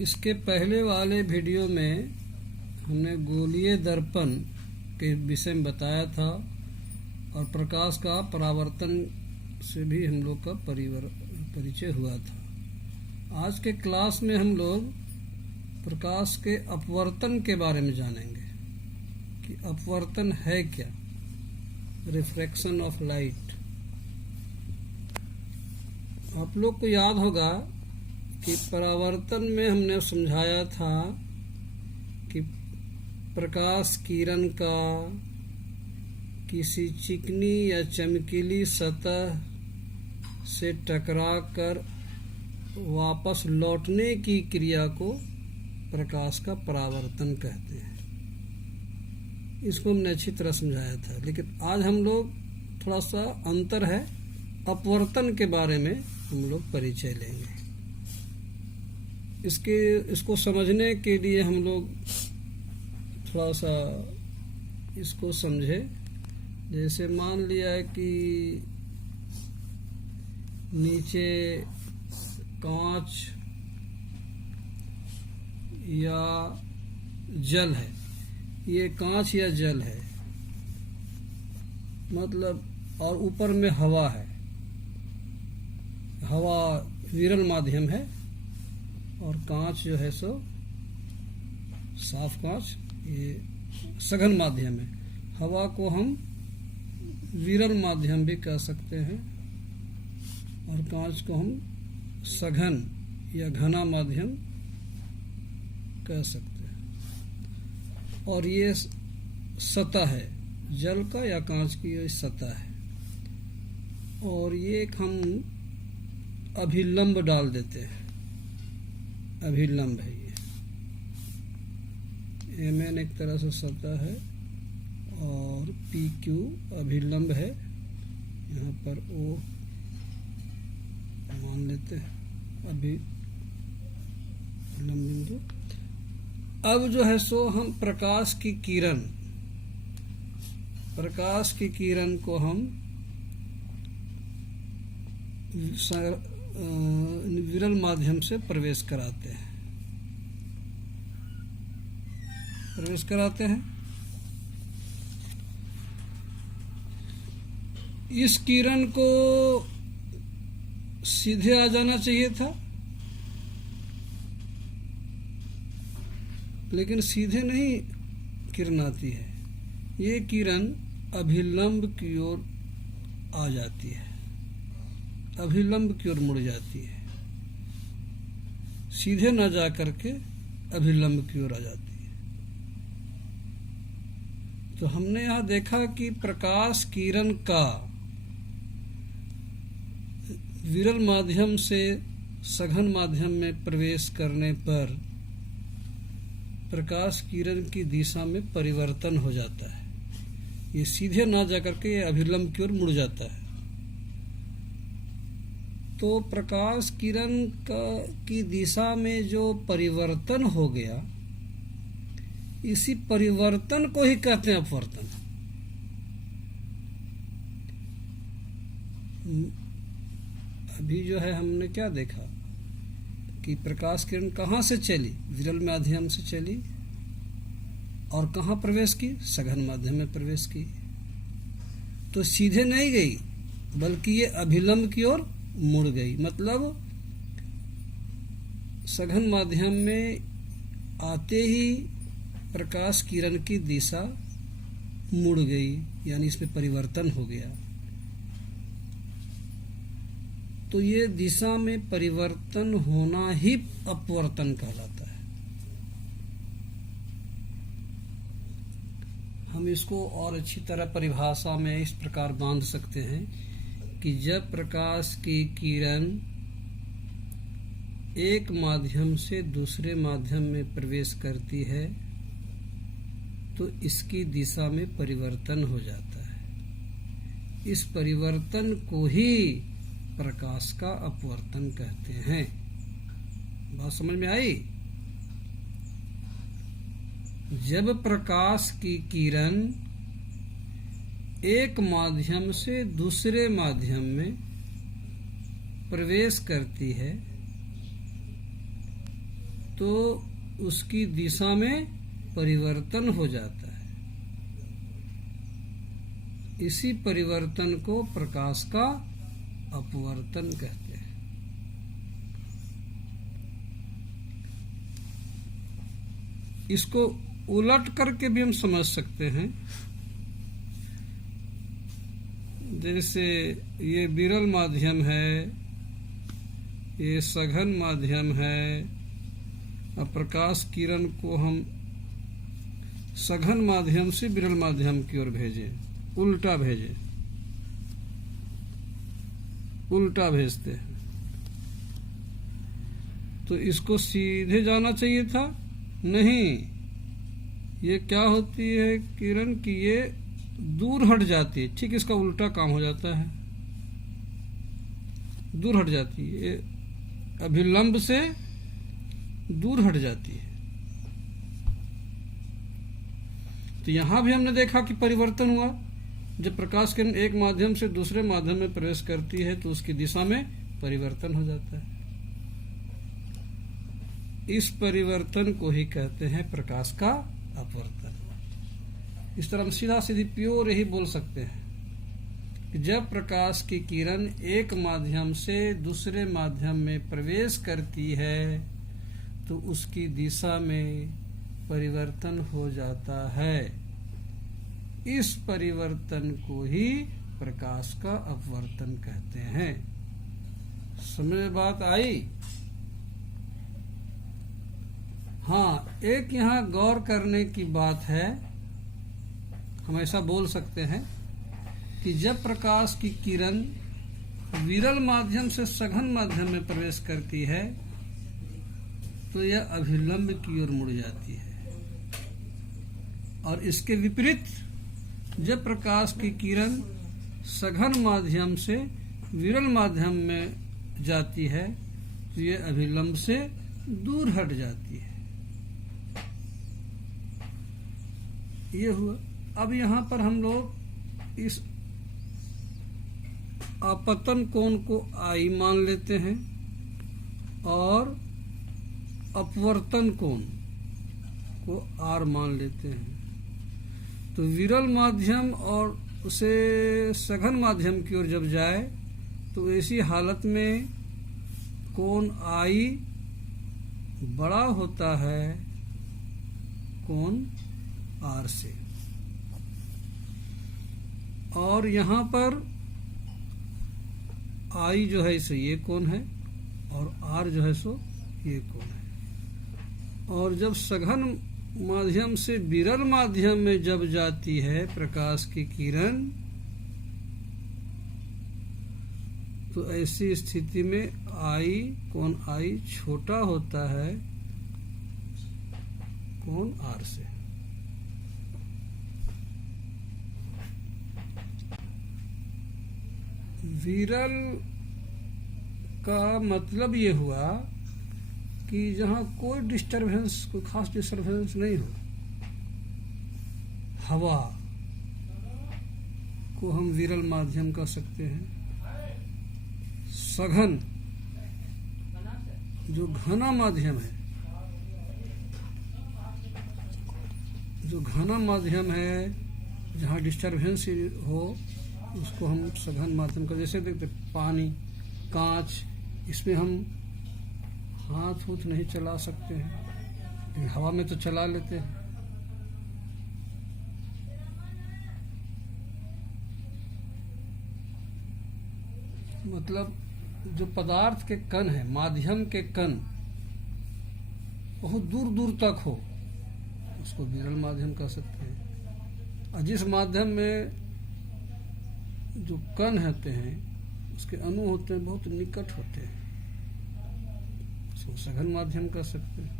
इसके पहले वाले वीडियो में हमने गोलीय दर्पण के विषय में बताया था और प्रकाश का परावर्तन से भी हम लोग का परिचय हुआ था। आज के क्लास में हम लोग प्रकाश के अपवर्तन के बारे में जानेंगे कि अपवर्तन है क्या, रिफ्रैक्शन ऑफ लाइट। आप लोग को याद होगा कि परावर्तन में हमने समझाया था कि प्रकाश किरण का किसी चिकनी या चमकीली सतह से टकराकर वापस लौटने की क्रिया को प्रकाश का परावर्तन कहते हैं। इसको हमने अच्छी तरह समझाया था, लेकिन आज हम लोग थोड़ा सा अंतर है, अपवर्तन के बारे में हम लोग परिचय लेंगे। इसको समझने के लिए हम लोग थोड़ा सा इसको समझे। जैसे मान लिया है कि नीचे कांच या जल है, ये कांच या जल है मतलब, और ऊपर में हवा है। हवा विरल माध्यम है और कांच जो है सो साफ कांच, ये सघन माध्यम है। हवा को हम विरल माध्यम भी कह सकते हैं और कांच को हम सघन या घना माध्यम कह सकते हैं। और ये सतह है जल का या कांच की, ये सतह है और ये एक हम अभिलंब डाल देते हैं। अभिलंब है ये MN एक तरह से सतह है और PQ अभिलंब है। यहाँ पर O मान लेते हैं अभिलंब बिंदु। अब जो है सो हम प्रकाश की किरण को हम विरल माध्यम से प्रवेश कराते हैं। इस किरण को सीधे आ जाना चाहिए था, लेकिन सीधे नहीं किरण आती है। ये किरण अभिलंब की ओर आ जाती है, अभिलंब की ओर मुड़ जाती है, सीधे ना जा करके अभिलंब की ओर आ जाती है। तो हमने यहाँ देखा कि प्रकाश किरण का विरल माध्यम से सघन माध्यम में प्रवेश करने पर प्रकाश किरण की दिशा में परिवर्तन हो जाता है। ये सीधे ना जाकर के ये अभिलंब की ओर मुड़ जाता है। तो प्रकाश किरण की दिशा में जो परिवर्तन हो गया, इसी परिवर्तन को ही कहते हैं अपवर्तन। अभी जो है हमने क्या देखा कि प्रकाश किरण कहाँ से चली, विरल माध्यम से चली और कहाँ प्रवेश की, सघन माध्यम में प्रवेश की। तो सीधे नहीं गई बल्कि ये अभिलंब की ओर मुड़ गई। मतलब सघन माध्यम में आते ही प्रकाश किरण की दिशा मुड़ गई, यानी इसमें परिवर्तन हो गया। तो ये दिशा में परिवर्तन होना ही अपवर्तन कहलाता है। हम इसको और अच्छी तरह परिभाषा में इस प्रकार बांध सकते हैं कि जब प्रकाश की किरण एक माध्यम से दूसरे माध्यम में प्रवेश करती है तो इसकी दिशा में परिवर्तन हो जाता है। इस परिवर्तन को ही प्रकाश का अपवर्तन कहते हैं। बात समझ में आई? जब प्रकाश की किरण एक माध्यम से दूसरे माध्यम में प्रवेश करती है तो उसकी दिशा में परिवर्तन हो जाता है। इसी परिवर्तन को प्रकाश का अपवर्तन कहते हैं। इसको उलट करके भी हम समझ सकते हैं। जैसे ये विरल माध्यम है, ये सघन माध्यम है। अब प्रकाश किरण को हम सघन माध्यम से विरल माध्यम की ओर भेजें, उल्टा भेजें, उल्टा भेजते हैं, तो इसको सीधे जाना चाहिए था, नहीं। ये क्या होती है किरण की, ये दूर हट जाती है, ठीक इसका उल्टा काम हो जाता है, दूर हट जाती है, ये अभिलंब से दूर हट जाती है। तो यहां भी हमने देखा कि परिवर्तन हुआ। जब प्रकाश किरण एक माध्यम से दूसरे माध्यम में प्रवेश करती है तो उसकी दिशा में परिवर्तन हो जाता है। इस परिवर्तन को ही कहते हैं प्रकाश का अपवर्तन। इस तरह हम सीधा सीधी प्योर यही बोल सकते हैं कि जब प्रकाश की किरण एक माध्यम से दूसरे माध्यम में प्रवेश करती है तो उसकी दिशा में परिवर्तन हो जाता है। इस परिवर्तन को ही प्रकाश का अपवर्तन कहते हैं। समझ में बात आई? हाँ, एक यहाँ गौर करने की बात है। हम ऐसा बोल सकते हैं कि जब प्रकाश की किरण विरल माध्यम से सघन माध्यम में प्रवेश करती है तो यह अभिलंब की ओर मुड़ जाती है, और इसके विपरीत जब प्रकाश की किरण सघन माध्यम से विरल माध्यम में जाती है तो यह अभिलंब से दूर हट जाती है। ये हुआ। अब यहाँ पर हम लोग इस आपतन कोण को आई मान लेते हैं और अपवर्तन कोण को आर मान लेते हैं। तो विरल माध्यम और उसे सघन माध्यम की ओर जब जाए तो ऐसी हालत में कोण आई बड़ा होता है कोण आर से, और यहाँ पर आई जो है सो ये कोण है और आर जो है सो ये कोण है। और जब सघन माध्यम से विरल माध्यम में जब जाती है प्रकाश की किरण तो ऐसी स्थिति में आई कोण आई छोटा होता है कोण आर से। विरल का मतलब ये हुआ कि जहां कोई डिस्टरबेंस, कोई खास डिस्टरबेंस नहीं हो। हवा को हम विरल माध्यम कह सकते हैं। सघन जो घना माध्यम है, जो घना माध्यम है जहां डिस्टरबेंस हो उसको हम सघन माध्यम का, जैसे देखते पानी, कांच, इसमें हम हाथ हूथ नहीं चला सकते हैं, लेकिन हवा में तो चला लेते हैं। मतलब जो पदार्थ के कण है, माध्यम के कण बहुत दूर दूर तक हो उसको विरल माध्यम कह सकते हैं। और जिस माध्यम में जो कण होते हैं उसके अणु होते हैं बहुत निकट होते हैं, उसको सघन माध्यम कह सकते हैं।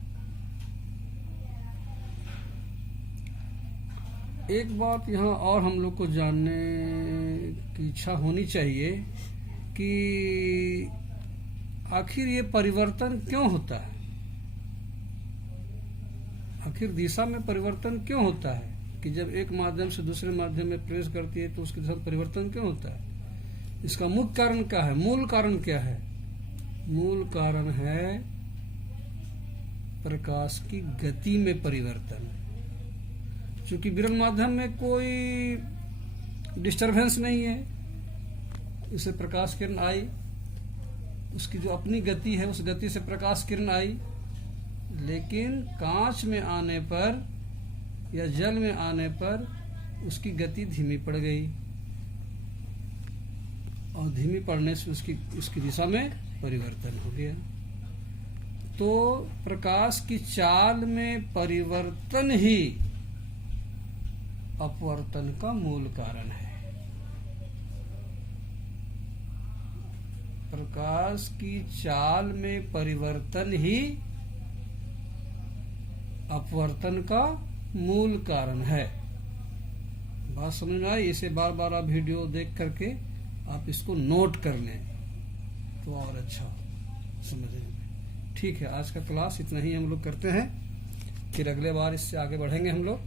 एक बात यहाँ और हम लोग को जानने की इच्छा होनी चाहिए कि आखिर ये परिवर्तन क्यों होता है, आखिर दिशा में परिवर्तन क्यों होता है कि जब एक माध्यम से दूसरे माध्यम में प्रवेश करती है तो उसके साथ परिवर्तन क्यों होता है। इसका मुख्य कारण क्या है, मूल कारण क्या है? मूल कारण है प्रकाश की गति में परिवर्तन। चूंकि विरल माध्यम में कोई डिस्टरबेंस नहीं है, इससे प्रकाश किरण आई, उसकी जो अपनी गति है उस गति से प्रकाश किरण आई, लेकिन कांच में आने पर या जल में आने पर उसकी गति धीमी पड़ गई और धीमी पड़ने से उसकी दिशा में परिवर्तन हो गया। तो प्रकाश की चाल में परिवर्तन ही अपवर्तन का मूल कारण है। प्रकाश की चाल में परिवर्तन ही अपवर्तन का मूल कारण है। बात समझ में आई? इसे बार बार आप वीडियो देख करके आप इसको नोट कर लें तो और अच्छा समझने में। ठीक है, आज का क्लास इतना ही हम लोग करते हैं, फिर अगले बार इससे आगे बढ़ेंगे हम लोग।